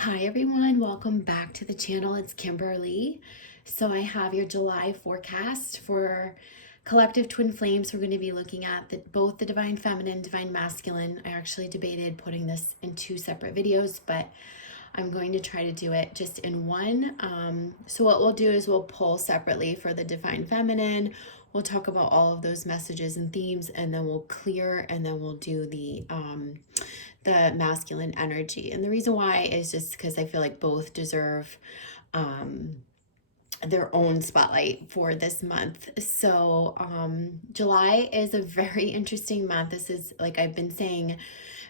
Hi everyone, welcome back to the channel. It's Kimberly. So I have your July forecast for collective twin flames. We're going to be looking at both the divine feminine, divine masculine. I actually debated putting this in two separate videos, but I'm going to try to do it just in one. So what we'll do is we'll pull separately for the divine feminine. We'll talk about all of those messages and themes, and then we'll clear, and then we'll do the masculine energy. And the reason why is just because I feel like both deserve their own spotlight for this month. So July is a very interesting month. This is, like I've been saying,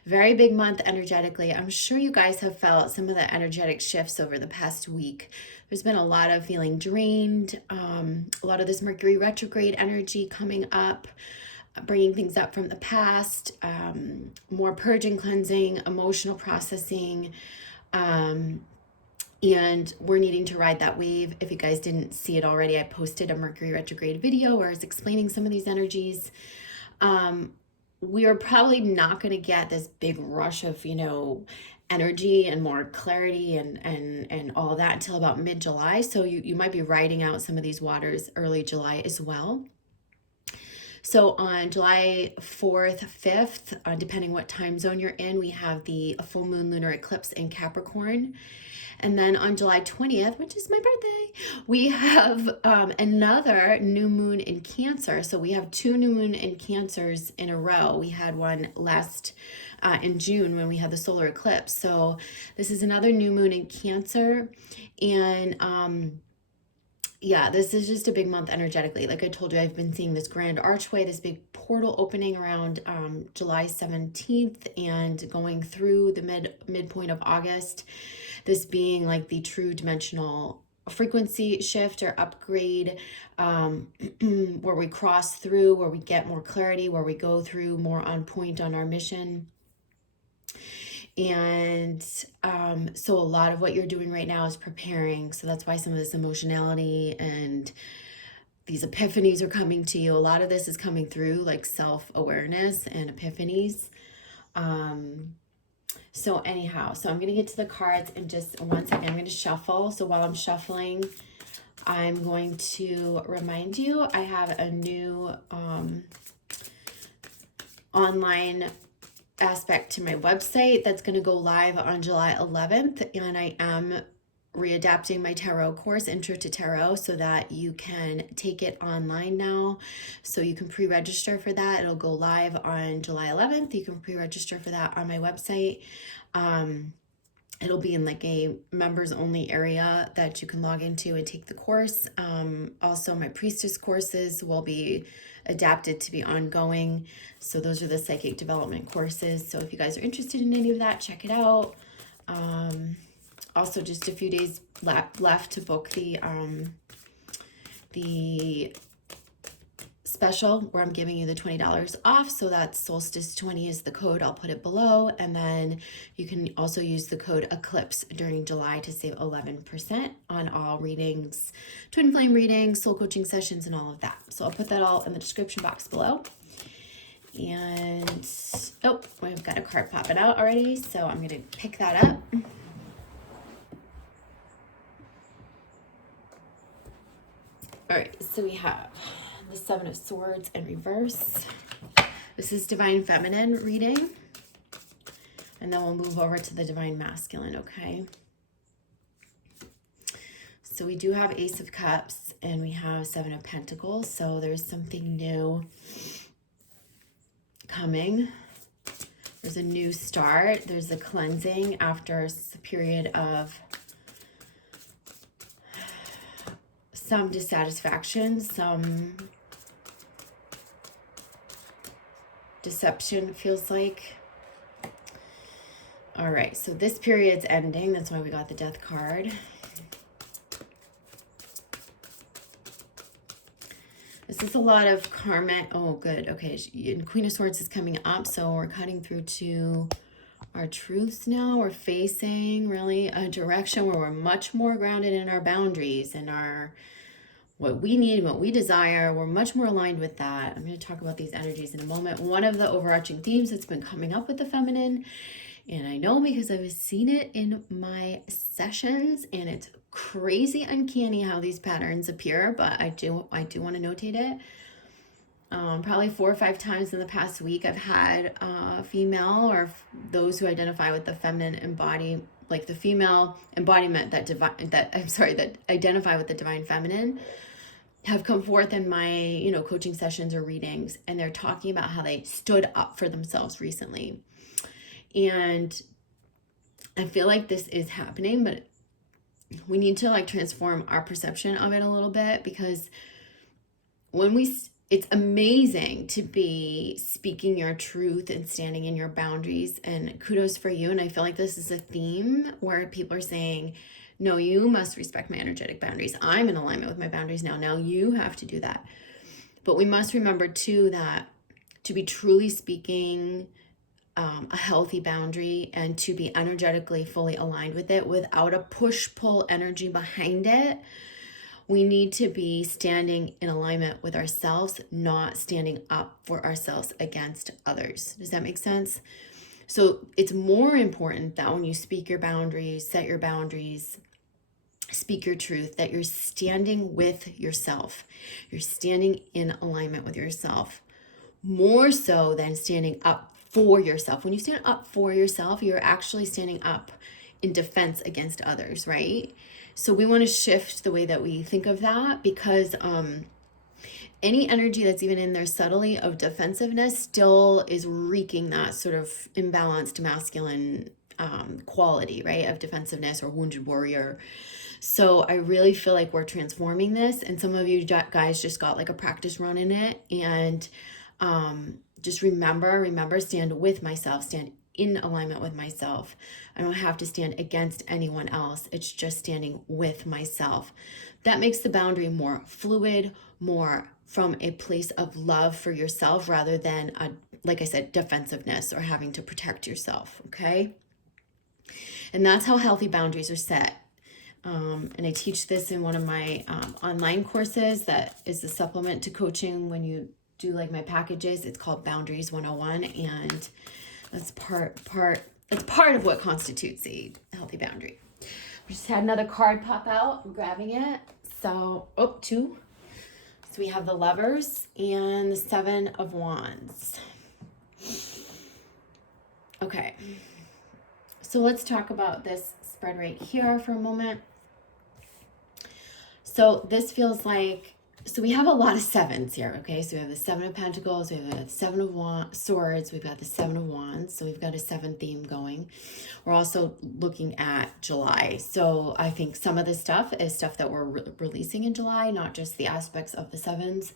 very big month energetically. I'm sure you guys have felt some of the energetic shifts over the past week. There's been a lot of feeling drained, a lot of this Mercury retrograde energy coming up, bringing things up from the past, more purging, cleansing, emotional processing, and we're needing to ride that wave. If you guys didn't see it already, I posted a Mercury retrograde video where I was explaining some of these energies. We are probably not going to get this big rush of, energy and more clarity and all of that until about mid-July. So you might be riding out some of these waters early July as well. So on July 4th, 5th, depending what time zone you're in, we have the full moon lunar eclipse in Capricorn. And then on July 20th, which is my birthday, we have another new moon in Cancer. So we have two new moon in Cancers in a row. We had one last in June when we had the solar eclipse. So this is another new moon in Cancer. And yeah, this is just a big month energetically. Like I told you, I've been seeing this grand archway, this big portal opening around July 17th and going through the midpoint of August. This being like the true dimensional frequency shift or upgrade, where we cross through, where we get more clarity, where we go through more on point on our mission. And so a lot of what you're doing right now is preparing. So that's why some of this emotionality and these epiphanies are coming to you. A lot of this is coming through like self-awareness and epiphanies. So anyhow, so I'm going to get to the cards in just 1 second. I'm going to shuffle. So while I'm shuffling, I'm going to remind you I have a new online aspect to my website that's going to go live on July 11th, and I am readapting my tarot course, Intro to Tarot, so that you can take it online now. So you can pre-register for that. It'll go live on July 11th. You can pre-register for that on my website. It'll be in like a members only area that you can log into and take the course. Also, my priestess courses will be adapted to be ongoing. So those are the psychic development courses. So if you guys are interested in any of that, check it out. Also, just a few days left to book the special where I'm giving you the $20 off. So that's Solstice 20 is the code. I'll put it below. And then you can also use the code Eclipse during July to save 11% on all readings, twin flame readings, soul coaching sessions, and all of that. So I'll put that all in the description box below. And oh, I've got a card popping out already. So I'm going to pick that up. All right, so we have the Seven of Swords in reverse. This is Divine Feminine reading. And then we'll move over to the Divine Masculine, okay? So we do have Ace of Cups and we have Seven of Pentacles. So there's something new coming. There's a new start. There's a cleansing after a period of some dissatisfaction, some deception, feels like. All right, so this period's ending. That's why we got the Death card. This is a lot of karmic. Oh, good. Okay, and Queen of Swords is coming up, so we're cutting through to our truths now. We're facing really a direction where we're much more grounded in our boundaries and our what we need, what we desire. We're much more aligned with that. I'm going to talk about these energies in a moment. One of the overarching themes that's been coming up with the feminine And I know because I've seen it in my sessions, and it's crazy uncanny how these patterns appear, but I do want to notate it. Probably 4 or 5 times in the past week, I've had female or those who identify with the feminine like the female embodiment that identify with the divine feminine, have come forth in my, coaching sessions or readings, and they're talking about how they stood up for themselves recently. And I feel like this is happening, but we need to transform our perception of it a little bit, because it's amazing to be speaking your truth and standing in your boundaries, and kudos for you. And I feel like this is a theme where people are saying, no, you must respect my energetic boundaries. I'm in alignment with my boundaries now. Now you have to do that. But we must remember too that to be truly speaking a healthy boundary and to be energetically fully aligned with it without a push-pull energy behind it, we need to be standing in alignment with ourselves, not standing up for ourselves against others. Does that make sense? So it's more important that when you speak your boundaries, set your boundaries, speak your truth, that you're standing with yourself. You're standing in alignment with yourself, more so than standing up for yourself. When you stand up for yourself, you're actually standing up in defense against others, right? So we want to shift the way that we think of that, because any energy that's even in there subtly of defensiveness still is wreaking that sort of imbalanced masculine quality, right, of defensiveness or wounded warrior. So I really feel like we're transforming this, and some of you guys just got like a practice run in it. And just remember, stand with myself, stand in alignment with myself. I don't have to stand against anyone else. It's just standing with myself. That makes the boundary more fluid, more from a place of love for yourself rather than, like I said, defensiveness or having to protect yourself, okay? And that's how healthy boundaries are set. And I teach this in one of my online courses that is a supplement to coaching when you do like my packages. It's called Boundaries 101, and that's part of what constitutes a healthy boundary. We just had another card pop out. I'm grabbing it. So, two. So we have the Lovers and the Seven of Wands. Okay. So let's talk about this spread right here for a moment. So this feels like, so we have a lot of sevens here, okay? So we have the Seven of Pentacles, we have the Seven of Swords, we've got the Seven of Wands, so we've got a 7 theme going. We're also looking at July. So I think some of this stuff is stuff that we're releasing in July, not just the aspects of the sevens.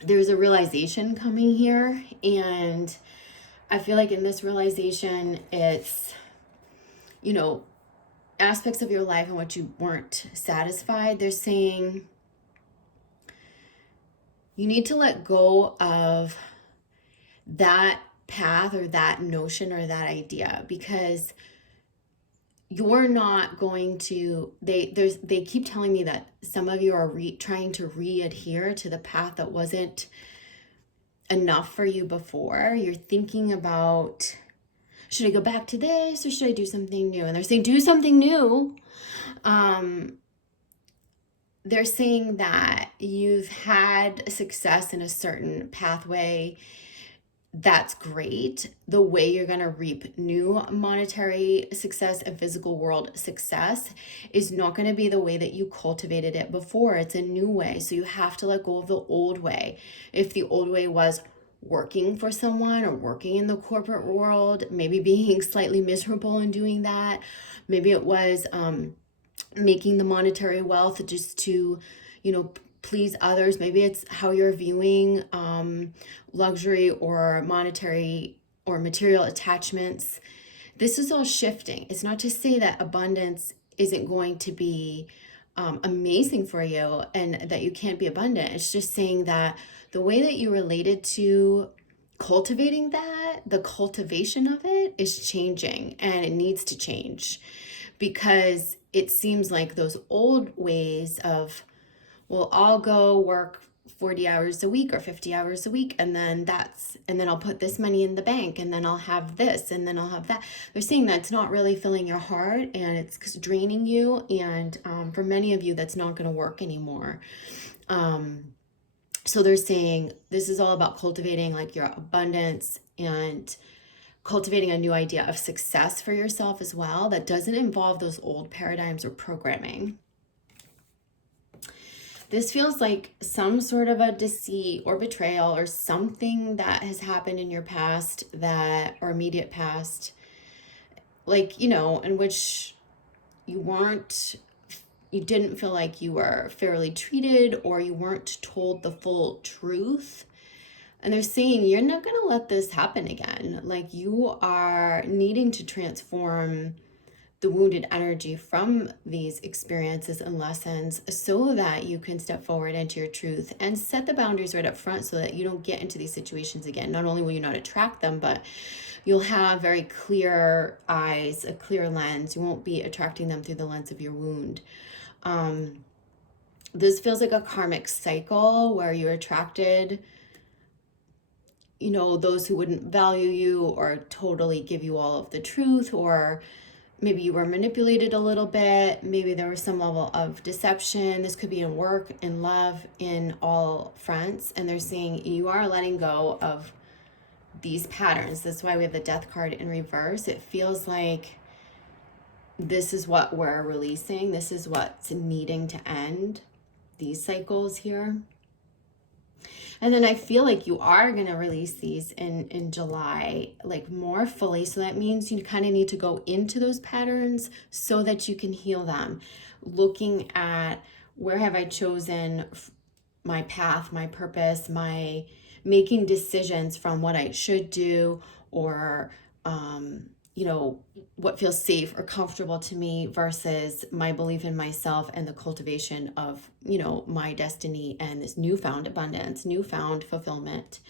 There's a realization coming here, and I feel like in this realization, it's, aspects of your life in which you weren't satisfied. They're saying you need to let go of that path or that notion or that idea, because you're not going to, they keep telling me that some of you are trying to re-adhere to the path that wasn't enough for you before. You're thinking about, should I go back to this or should I do something new? And they're saying, do something new. They're saying that you've had success in a certain pathway. That's great. The way you're going to reap new monetary success and physical world success is not going to be the way that you cultivated it before. It's a new way. So you have to let go of the old way. If the old way was working for someone or working in the corporate world, maybe being slightly miserable in doing that. Maybe it was making the monetary wealth just to, please others. Maybe it's how you're viewing luxury or monetary or material attachments. This is all shifting. It's not to say that abundance isn't going to be amazing for you and that you can't be abundant. It's just saying that the way that you related to cultivating that, the cultivation of it is changing, and it needs to change, because it seems like those old ways of, well, I'll go work 40 hours a week or 50 hours a week, and then I'll put this money in the bank, and then I'll have this, and then I'll have that. They're saying that's not really filling your heart, and it's draining you, and for many of you that's not going to work anymore. So they're saying this is all about cultivating like your abundance and cultivating a new idea of success for yourself as well that doesn't involve those old paradigms or programming. This feels like some sort of a deceit or betrayal or something that has happened in your past or immediate past, like, in which you didn't feel like you were fairly treated, or you weren't told the full truth. And they're saying you're not going to let this happen again. Like, you are needing to transform the wounded energy from these experiences and lessons so that you can step forward into your truth and set the boundaries right up front so that you don't get into these situations again. Not only will you not attract them, but you'll have very clear eyes, a clear lens. You won't be attracting them through the lens of your wound. This feels like a karmic cycle where you're attracted, those who wouldn't value you or totally give you all of the truth, or maybe you were manipulated a little bit. Maybe there was some level of deception. This could be in work, in love, in all fronts. And they're saying you are letting go of these patterns. That's why we have the Death card in reverse. It feels like this is what we're releasing. This is what's needing to end, these cycles here. And then I feel like you are going to release these in July, like more fully. So that means you kind of need to go into those patterns so that you can heal them. Looking at, where have I chosen my path, my purpose, my making decisions from what I should do, or, what feels safe or comfortable to me versus my belief in myself and the cultivation of, my destiny and this newfound abundance, newfound fulfillment.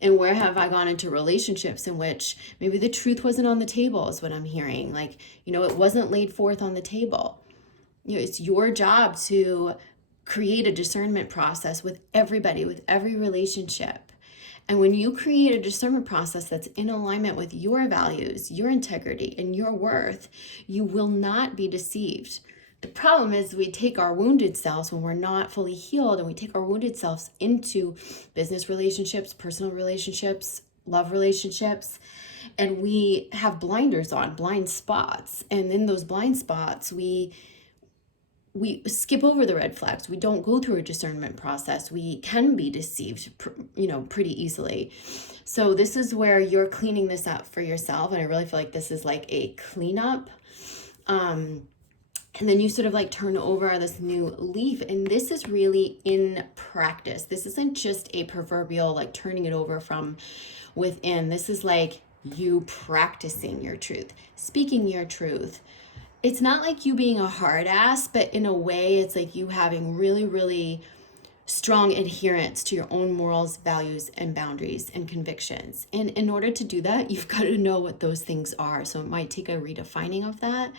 And where have I gone into relationships in which maybe the truth wasn't on the table, is what I'm hearing. Like, it wasn't laid forth on the table. It's your job to create a discernment process with everybody, with every relationship. And when you create a discernment process that's in alignment with your values, your integrity, and your worth, you will not be deceived. The problem is we take our wounded selves when we're not fully healed, and we take our wounded selves into business relationships, personal relationships, love relationships, and we have blinders on, blind spots. And in those blind spots, we skip over the red flags. We don't go through a discernment process. We can be deceived, pretty easily. So this is where you're cleaning this up for yourself. And I really feel like this is like a cleanup. And then you sort of like turn over this new leaf. And this is really in practice. This isn't just a proverbial like turning it over from within. This is like you practicing your truth, speaking your truth. It's not like you being a hard ass, but in a way, it's like you having really, really strong adherence to your own morals, values, and boundaries and convictions. And in order to do that, you've got to know what those things are. So it might take a redefining of that.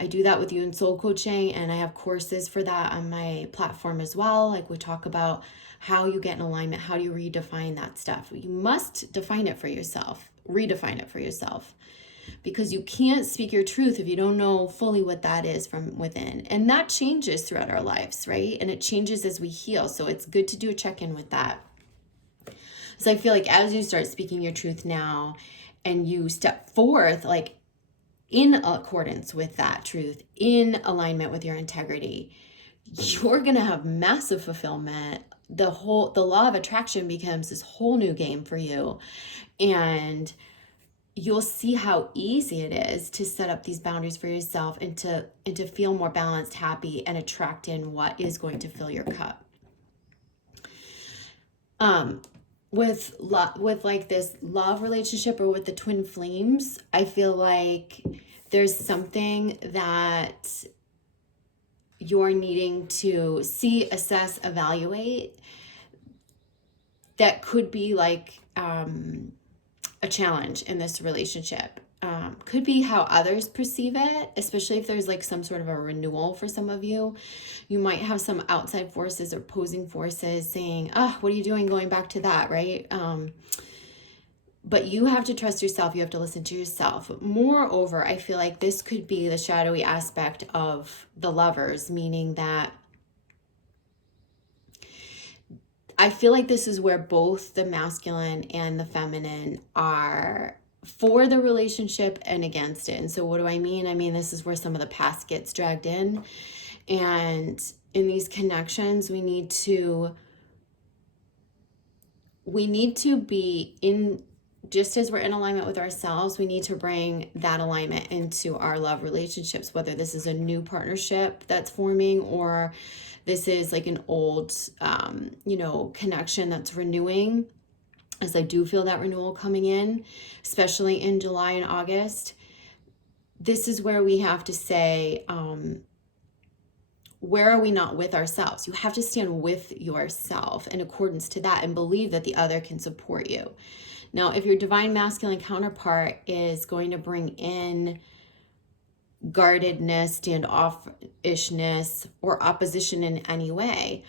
I do that with you in soul coaching, and I have courses for that on my platform as well. Like, we talk about how you get in alignment, how do you redefine that stuff. You must define it for yourself, redefine it for yourself. Because you can't speak your truth if you don't know fully what that is from within. And that changes throughout our lives, right? And it changes as we heal. So it's good to do a check-in with that. So I feel like as you start speaking your truth now and you step forth, like in accordance with that truth, in alignment with your integrity, you're going to have massive fulfillment. The law of attraction becomes this whole new game for you. And you'll see how easy it is to set up these boundaries for yourself and to feel more balanced, happy, and attract in what is going to fill your cup. With like this love relationship or with the twin flames, I feel like there's something that you're needing to see, assess, evaluate that could be like a challenge in this relationship. could be how others perceive it, especially if there's like some sort of a renewal for some of you. You might have some outside forces or opposing forces saying, oh, what are you doing going back to that, right? But you have to trust yourself. You have to listen to yourself. Moreover, I feel like this could be the shadowy aspect of the Lovers, meaning that I feel like this is where both the masculine and the feminine are for the relationship and against it. And so what do I mean? I mean, this is where some of the past gets dragged in. And in these connections, we need to be in, just as we're in alignment with ourselves, we need to bring that alignment into our love relationships, whether this is a new partnership that's forming or this is like an old, connection that's renewing, as I do feel that renewal coming in, especially in July and August. This is where we have to say, where are we not with ourselves? You have to stand with yourself in accordance to that and believe that the other can support you. Now, if your divine masculine counterpart is going to bring in guardedness, standoffishness, or opposition in any way,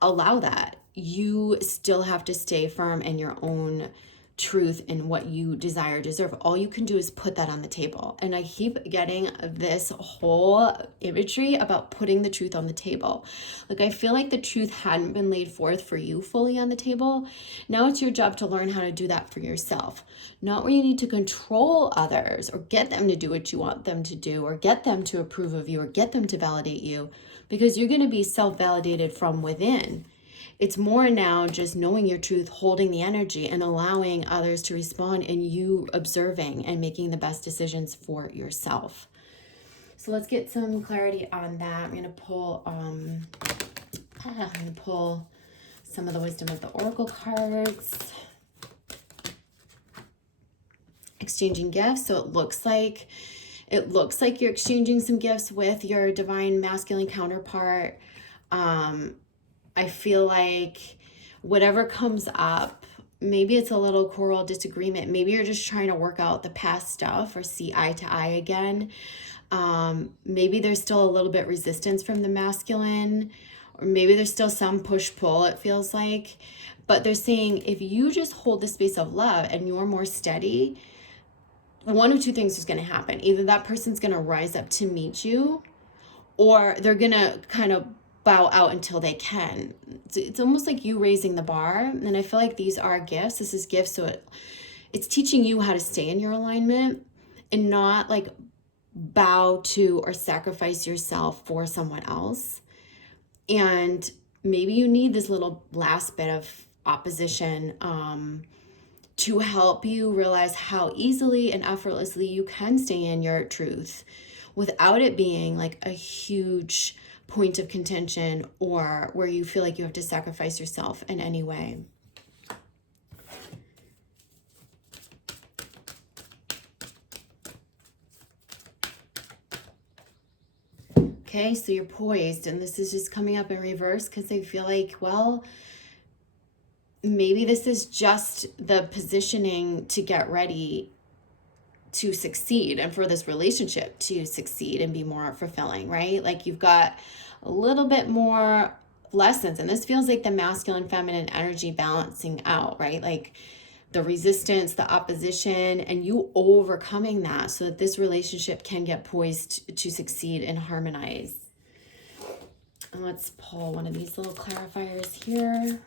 allow that. You still have to stay firm in your own truth and what you desire, deserve. All you can do is put that on the table. And I keep getting this whole imagery about putting the truth on the table. Like, I feel like the truth hadn't been laid forth for you fully on the table. Now it's your job to learn how to do that for yourself. Not where you need to control others or get them to do what you want them to do or get them to approve of you or get them to validate you, because you're going to be self-validated from within. It's more now just knowing your truth, holding the energy, and allowing others to respond, and you observing and making the best decisions for yourself. So let's get some clarity on that. I'm going to pull some of the wisdom of the oracle cards. Exchanging gifts. So it looks like you're exchanging some gifts with your divine masculine counterpart. I feel like whatever comes up, maybe it's a little quarrel, disagreement. Maybe you're just trying to work out the past stuff or see eye to eye again. Maybe there's still a little bit resistance from the masculine, or maybe there's still some push-pull, it feels like. But they're saying if you just hold the space of love and you're more steady, one of two things is going to happen. Either that person's going to rise up to meet you, or they're going to kind of bow out until they can. It's almost like you raising the bar. And I feel like these are gifts. This is gifts. So it's teaching you how to stay in your alignment and not like bow to or sacrifice yourself for someone else. And maybe you need this little last bit of opposition to help you realize how easily and effortlessly you can stay in your truth without it being like a huge point of contention or where you feel like you have to sacrifice yourself in any way. Okay, so you're poised, and this is just coming up in reverse because I feel like, well, maybe this is just the positioning to get ready to succeed and for this relationship to succeed and be more fulfilling, right? Like you've got a little bit more lessons, and this feels like the masculine feminine energy balancing out, right? Like the resistance, the opposition, and you overcoming that so that this relationship can get poised to succeed and harmonize. And let's pull one of these little clarifiers here.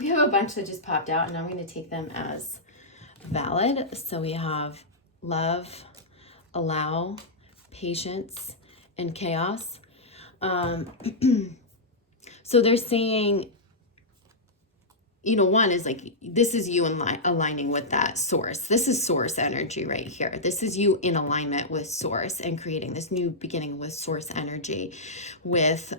We have a bunch that just popped out, and I'm going to take them as valid. So we have love, allow, patience, and chaos. So they're saying, one is like, this is you aligning with that source. This is source energy right here. This is you in alignment with source and creating this new beginning with source energy, with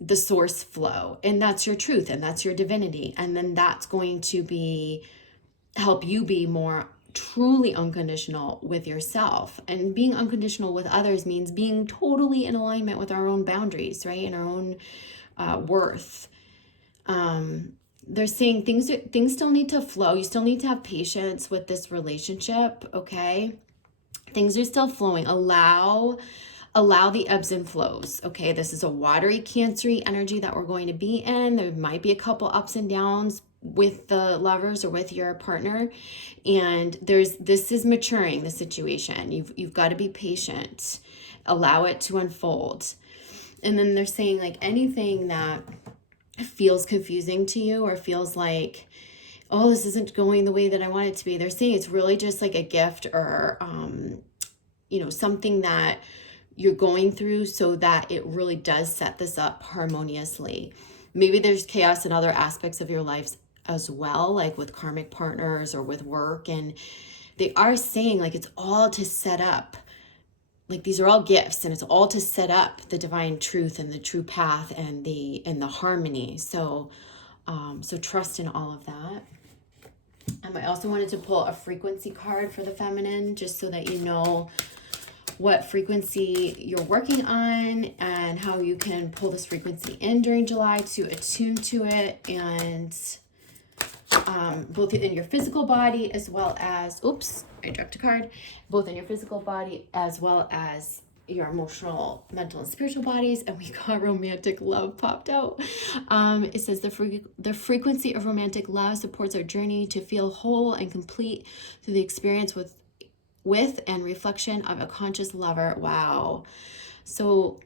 the source flow. And that's your truth, and that's your divinity. And then that's going to help you be more truly unconditional with yourself. And being unconditional with others means being totally in alignment with our own boundaries, right? And our own worth. They're saying things still need to flow. You still need to have patience with this relationship, okay? Things are still flowing. Allow the ebbs and flows, okay? This is a watery, cancery energy that we're going to be in. There might be a couple ups and downs with the lovers or with your partner, and this is maturing, the situation. You've got to be patient. Allow it to unfold. And then they're saying, like, anything that feels confusing to you or feels like, oh, this isn't going the way that I want it to be, they're saying it's really just like a gift or something that you're going through so that it really does set this up harmoniously. Maybe there's chaos in other aspects of your lives as well, like with karmic partners or with work, and they are saying, like, it's all to set up, like, these are all gifts, and it's all to set up the divine truth and the true path and the harmony. So trust in all of that. I also wanted to pull a frequency card for the feminine, just so that you know what frequency you're working on and how you can pull this frequency in during July to attune to it, and both in your physical body as well as, oops, I dropped a card, both in your physical body as well as your emotional, mental, and spiritual bodies. And we got romantic love popped out. It says the frequency of romantic love supports our journey to feel whole and complete through the experience with and reflection of a conscious lover. Wow. So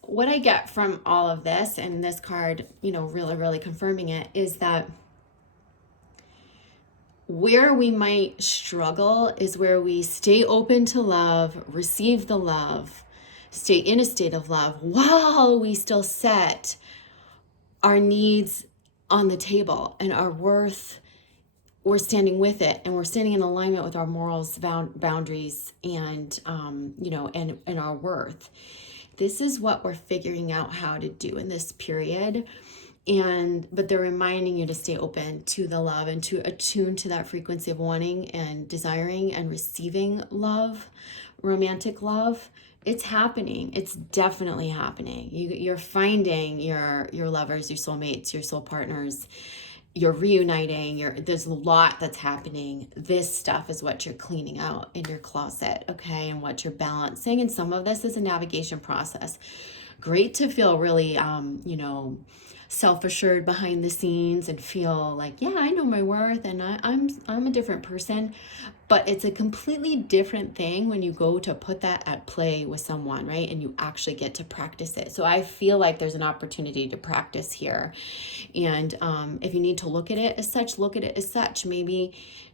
what I get from all of this, and this card, really, really confirming it, is that where we might struggle is where we stay open to love, receive the love, stay in a state of love while we still set our needs on the table and our worth. We're standing with it, and we're standing in alignment with our morals, boundaries, and and our worth. This is what we're figuring out how to do in this period. But they're reminding you to stay open to the love and to attune to that frequency of wanting and desiring and receiving love, romantic love. It's happening. It's definitely happening. You're finding your lovers, your soulmates, your soul partners. You're reuniting. There's a lot that's happening. This stuff is what you're cleaning out in your closet, okay, and what you're balancing. And some of this is a navigation process. Great to feel really, self-assured behind the scenes and feel like, yeah, I know my worth and I'm a different person. But it's a completely different thing when you go to put that at play with someone, right? And you actually get to practice it. So I feel like there's an opportunity to practice here. And if you need to look at it as such, look at it as such. Maybe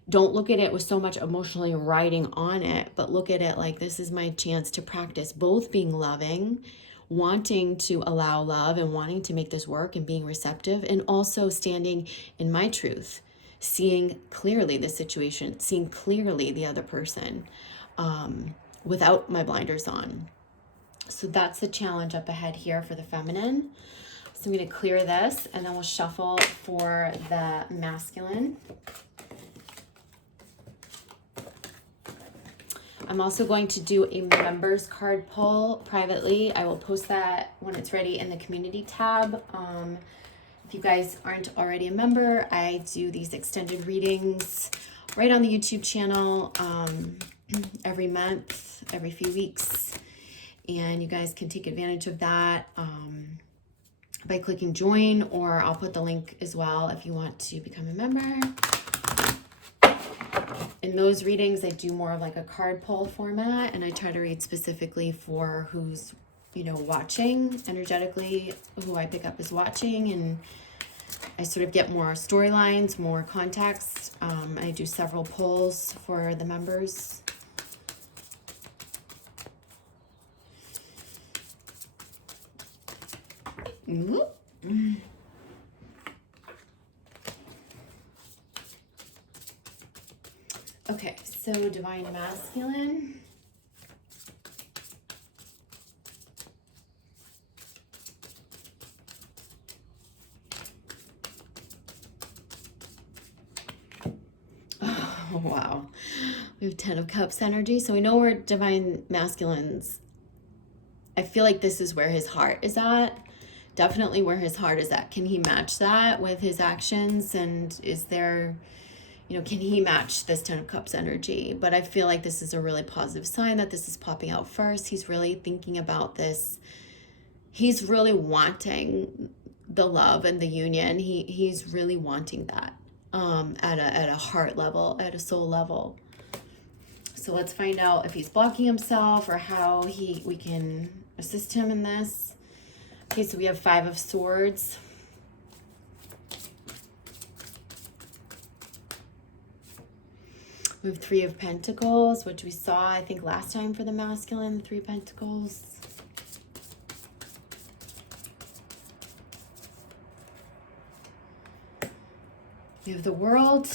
don't look at it with so much emotionally riding on it, but look at it like, this is my chance to practice both being loving, wanting to allow love and wanting to make this work and being receptive, and also standing in my truth, seeing clearly the situation, seeing clearly the other person without my blinders on. So that's the challenge up ahead here for the feminine. So I'm going to clear this, and then we'll shuffle for the masculine. I'm also going to do a members card pull privately. I will post that when it's ready in the community tab. If you guys aren't already a member, I do these extended readings right on the YouTube channel every month, every few weeks. And you guys can take advantage of that by clicking join, or I'll put the link as well if you want to become a member. In those readings, I do more of like a card pull format, and I try to read specifically for who's, watching energetically, who I pick up as watching, and I sort of get more storylines, more context. I do several pulls for the members. Mm-hmm. Okay, so Divine Masculine. Oh, Wow. We have 10 of Cups energy. So we know we're divine masculines. I feel like this is where his heart is at. Definitely where his heart is at. Can he match that with his actions? And is there, can he match this 10 of Cups energy? But I feel like this is a really positive sign that this is popping out first. He's really thinking about this. He's really wanting the love and the union. He's really wanting that at a heart level, at a soul level. So let's find out if he's blocking himself or how we can assist him in this. Okay, so we have 5 of Swords. We have 3 of Pentacles, which we saw, I think, last time for the masculine, 3 Pentacles. We have the World.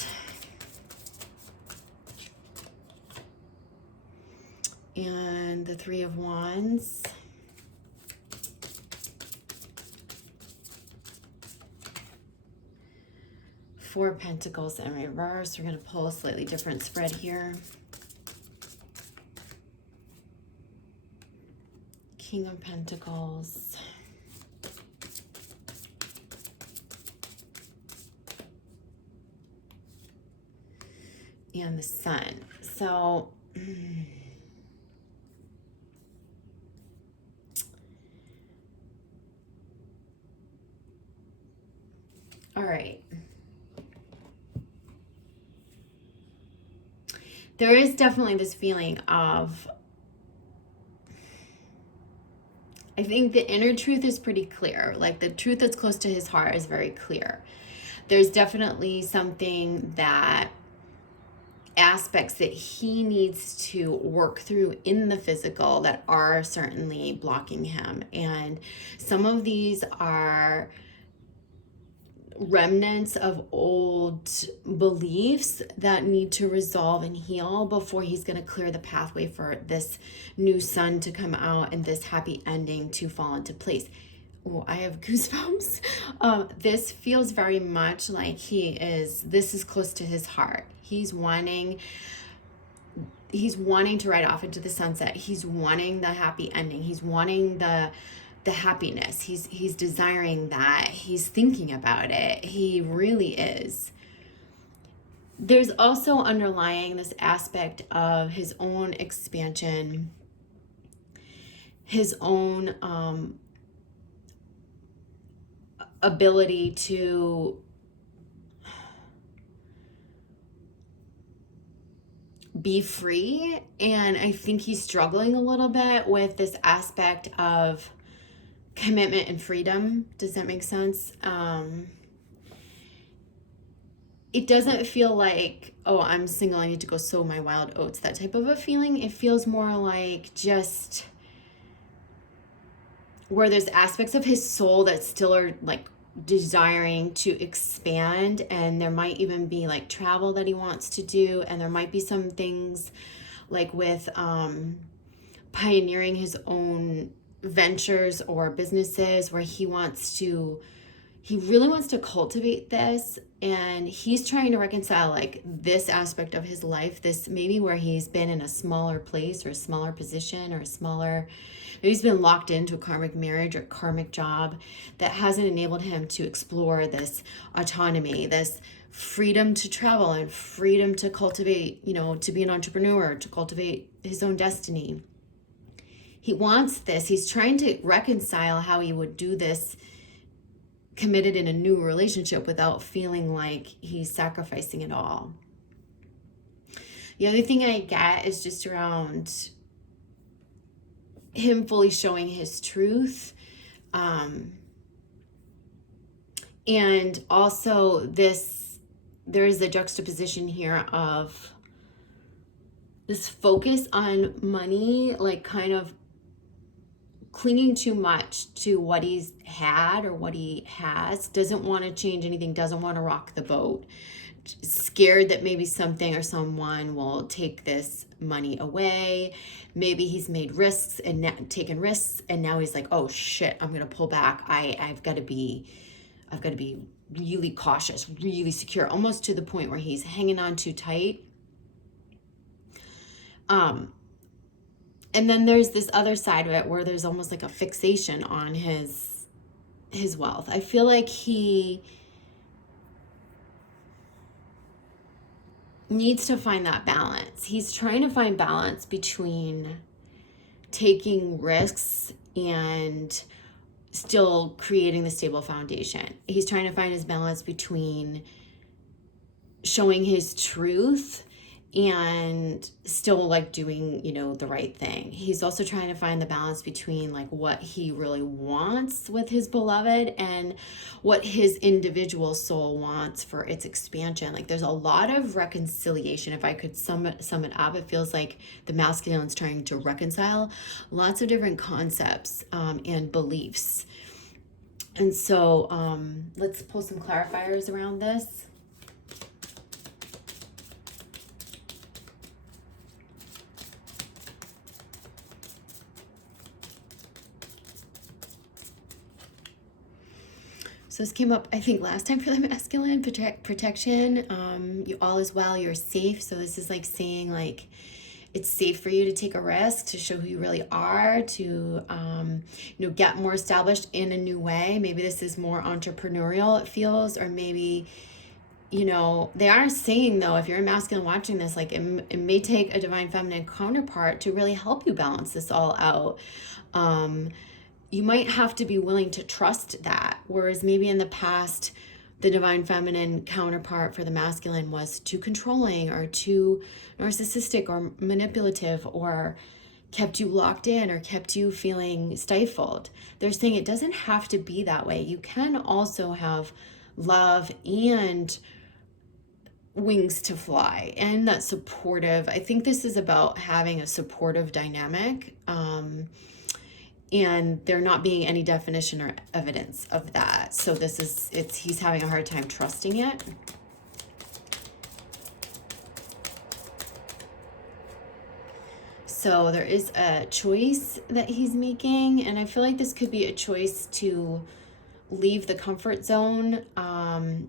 And the 3 of Wands. Four Pentacles in reverse. We're going to pull a slightly different spread here. King of Pentacles. And the Sun. So, all right. There is definitely this feeling of, I think the inner truth is pretty clear. Like the truth that's close to his heart is very clear. There's definitely something that aspects that he needs to work through in the physical that are certainly blocking him. And some of these are remnants of old beliefs that need to resolve and heal before he's going to clear the pathway for this new sun to come out and this happy ending to fall into place. Oh, I have goosebumps. This feels very much like this is close to his heart. He's wanting to ride off into the sunset. He's wanting the happy ending. He's wanting the happiness. He's desiring that. He's thinking about it. He really is. There's also underlying this aspect of his own expansion, his own ability to be free. And I think he's struggling a little bit with this aspect of commitment and freedom. Does that make sense? It doesn't feel like, oh, I'm single, I need to go sow my wild oats, that type of a feeling. It feels more like just where there's aspects of his soul that still are like desiring to expand, and there might even be like travel that he wants to do, and there might be some things like with pioneering his own ventures or businesses where he really wants to cultivate this, and he's trying to reconcile like this aspect of his life, this maybe where he's been in a smaller place or a smaller position or maybe he's been locked into a karmic marriage or karmic job that hasn't enabled him to explore this autonomy, this freedom to travel and freedom to cultivate, to be an entrepreneur, to cultivate his own destiny. He wants this. He's trying to reconcile how he would do this committed in a new relationship without feeling like he's sacrificing it all. The other thing I get is just around him fully showing his truth. And also there is a juxtaposition here of this focus on money, like kind of clinging too much to what he's had or what he has, doesn't want to change anything, doesn't want to rock the boat, scared that maybe something or someone will take this money away. Maybe he's made risks and taken risks, and now he's like, oh shit, I'm gonna pull back. I've got to be really cautious, really secure, almost to the point where he's hanging on too tight. And then there's this other side of it where there's almost like a fixation on his wealth. I feel like he needs to find that balance. He's trying to find balance between taking risks and still creating the stable foundation. He's trying to find his balance between showing his truth and still like doing, you know, the right thing. He's also trying to find the balance between like what he really wants with his beloved and what his individual soul wants for its expansion. Like there's a lot of reconciliation. If I could sum it up, it feels like the masculine is trying to reconcile lots of different concepts and beliefs. And so let's pull some clarifiers around this. So this came up, I think, last time for the masculine, protection. You all is well, you're safe. So this is like saying like, it's safe for you to take a risk, to show who you really are, to, you know, get more established in a new way. Maybe this is more entrepreneurial, it feels, or maybe, you know, they are saying though, if you're a masculine watching this, like it may take a divine feminine counterpart to really help you balance this all out. You might have to be willing to trust that. Whereas maybe in the past, the divine feminine counterpart for the masculine was too controlling or too narcissistic or manipulative, or kept you locked in or kept you feeling stifled. They're saying it doesn't have to be that way. You can also have love and wings to fly and that supportive. I think this is about having a supportive dynamic. And there not being any definition or evidence of that. So he's having a hard time trusting it. So there is a choice that he's making, and I feel like this could be a choice to leave the comfort zone,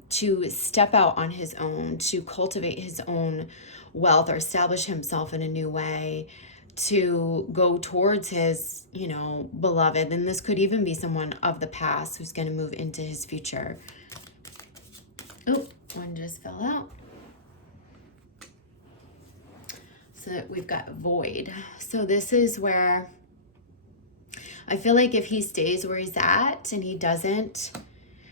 to step out on his own, to cultivate his own wealth or establish himself in a new way, to go towards his, you know, beloved. And this could even be someone of the past who's going to move into his future. Oh, one just fell out. So we've got void. So this is where I feel like if he stays where he's at and he doesn't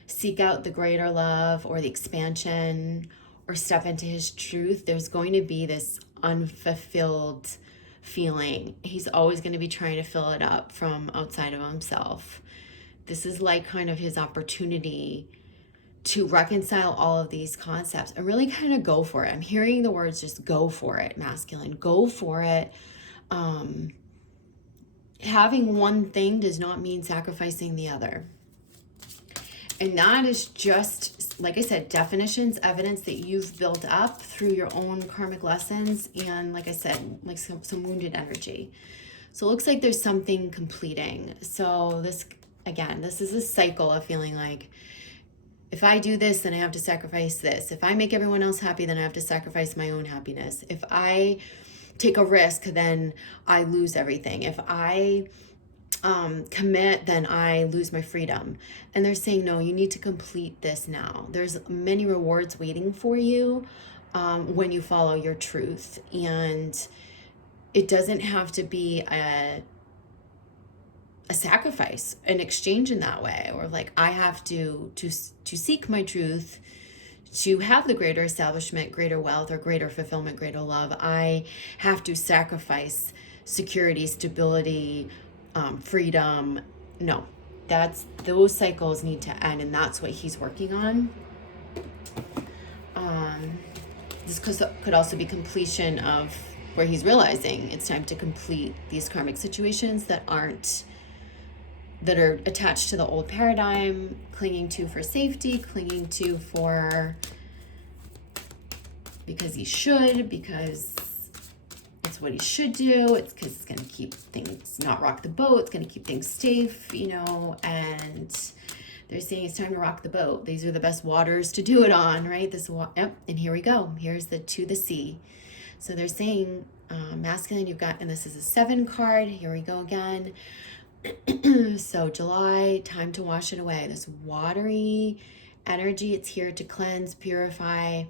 seek out the greater love or the expansion or step into his truth, there's going to be this unfulfilled feeling. He's always going to be trying to fill it up from outside of himself. This is like kind of his opportunity to reconcile all of these concepts and really kind of go for it. I'm hearing the words just go for it, masculine. Go for it. Having one thing does not mean sacrificing the other. And that is just, like I said, definitions, evidence that you've built up through your own karmic lessons. And like I said, like some wounded energy. So it looks like there's something completing. So this, again, this is a cycle of feeling like, if I do this, then I have to sacrifice this. If I make everyone else happy, then I have to sacrifice my own happiness. If I take a risk, then I lose everything. If I commit, then I lose my freedom. And they're saying, no, you need to complete this now. There's many rewards waiting for you when you follow your truth. And it doesn't have to be a sacrifice, an exchange in that way, or like I have to seek my truth to have the greater establishment, greater wealth, or greater fulfillment, greater love. I have to sacrifice security, stability, freedom. No, those cycles need to end, and that's what he's working on. This could also be completion of where he's realizing it's time to complete these karmic situations that are attached to the old paradigm, clinging to for safety, clinging to for because he should, because it's what he should do. It's because it's going to keep things, not rock the boat. It's going to keep things safe, you know, and they're saying it's time to rock the boat. These are the best waters to do it on, right? Yep, and here we go. Here's to the sea. So they're saying masculine, you've got, and this is a 7 card. Here we go again. So July, time to wash it away. This watery energy, it's here to cleanse, purify,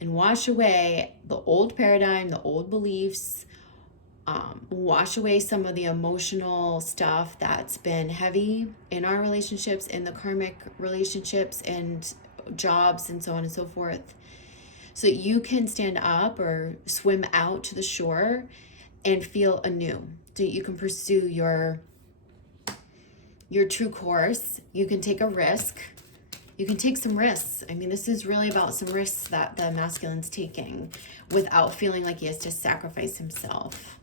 and wash away the old paradigm, the old beliefs, wash away some of the emotional stuff that's been heavy in our relationships, in the karmic relationships and jobs and so on and so forth. So that you can stand up or swim out to the shore and feel anew. So you can pursue your true course. You can take a risk. You can take some risks. I mean, this is really about some risks that the masculine's taking without feeling like he has to sacrifice himself.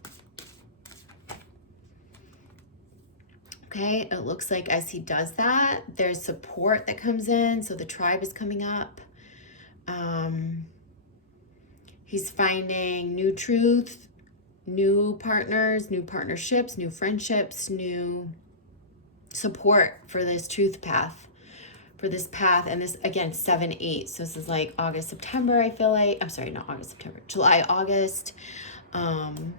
Okay, it looks like as he does that, there's support that comes in. So the tribe is coming up. He's finding new truth, new partners, new partnerships, new friendships, new support for this truth path, for this path. And this, again, 7-8. So this is like August, September, I feel like. I'm sorry, not August, September. July, August. And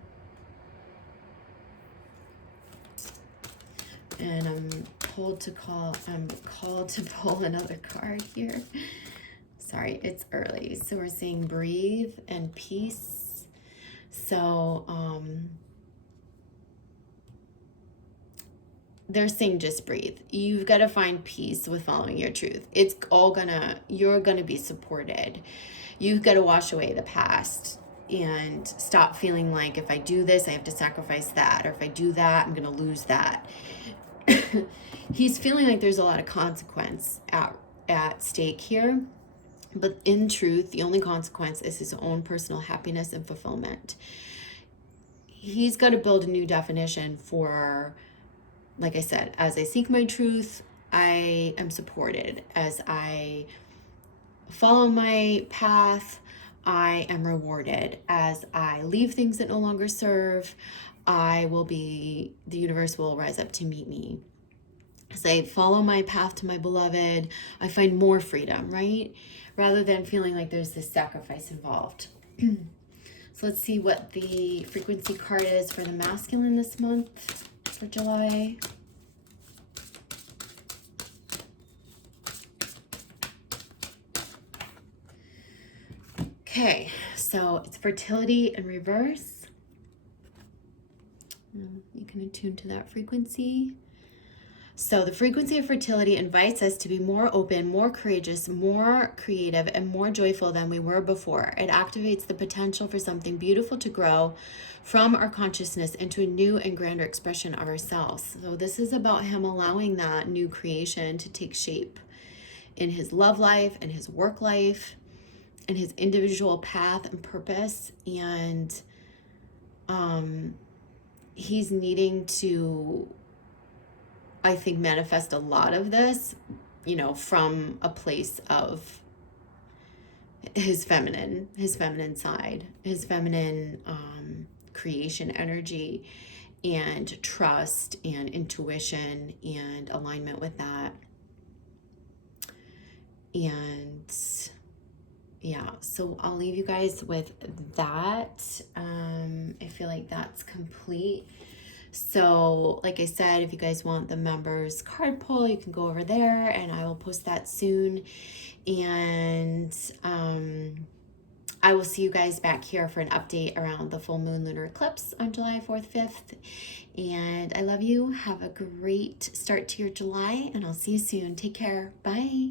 I'm called to pull another card here. Sorry, it's early. So we're seeing breathe and peace. So they're saying just breathe. You've got to find peace with following your truth. It's all you're gonna be supported. You've got to wash away the past and stop feeling like if I do this, I have to sacrifice that. Or if I do that, I'm gonna lose that. He's feeling like there's a lot of consequence at stake here. But in truth, the only consequence is his own personal happiness and fulfillment. He's got to build a new definition for, like I said, as I seek my truth, I am supported. As I follow my path, I am rewarded. As I leave things that no longer serve, the universe will rise up to meet me. As I follow my path to my beloved, I find more freedom, right? Rather than feeling like there's this sacrifice involved. So let's see what the frequency card is for the masculine this month for July. Okay, so it's fertility in reverse. You can attune to that frequency. So the frequency of fertility invites us to be more open, more courageous, more creative, and more joyful than we were before. It activates the potential for something beautiful to grow from our consciousness into a new and grander expression of ourselves. So this is about him allowing that new creation to take shape in his love life and his work life and his individual path and purpose. And he's needing to, I think, manifest a lot of this, from a place of his feminine side, his feminine creation energy and trust and intuition and alignment with that. And yeah, so I'll leave you guys with that. I feel like that's complete. So like I said, if you guys want the members card pull, you can go over there and I will post that soon. And I will see you guys back here for an update around the full moon lunar eclipse on July 4th, 5th. And I love you. Have a great start to your July and I'll see you soon. Take care. Bye.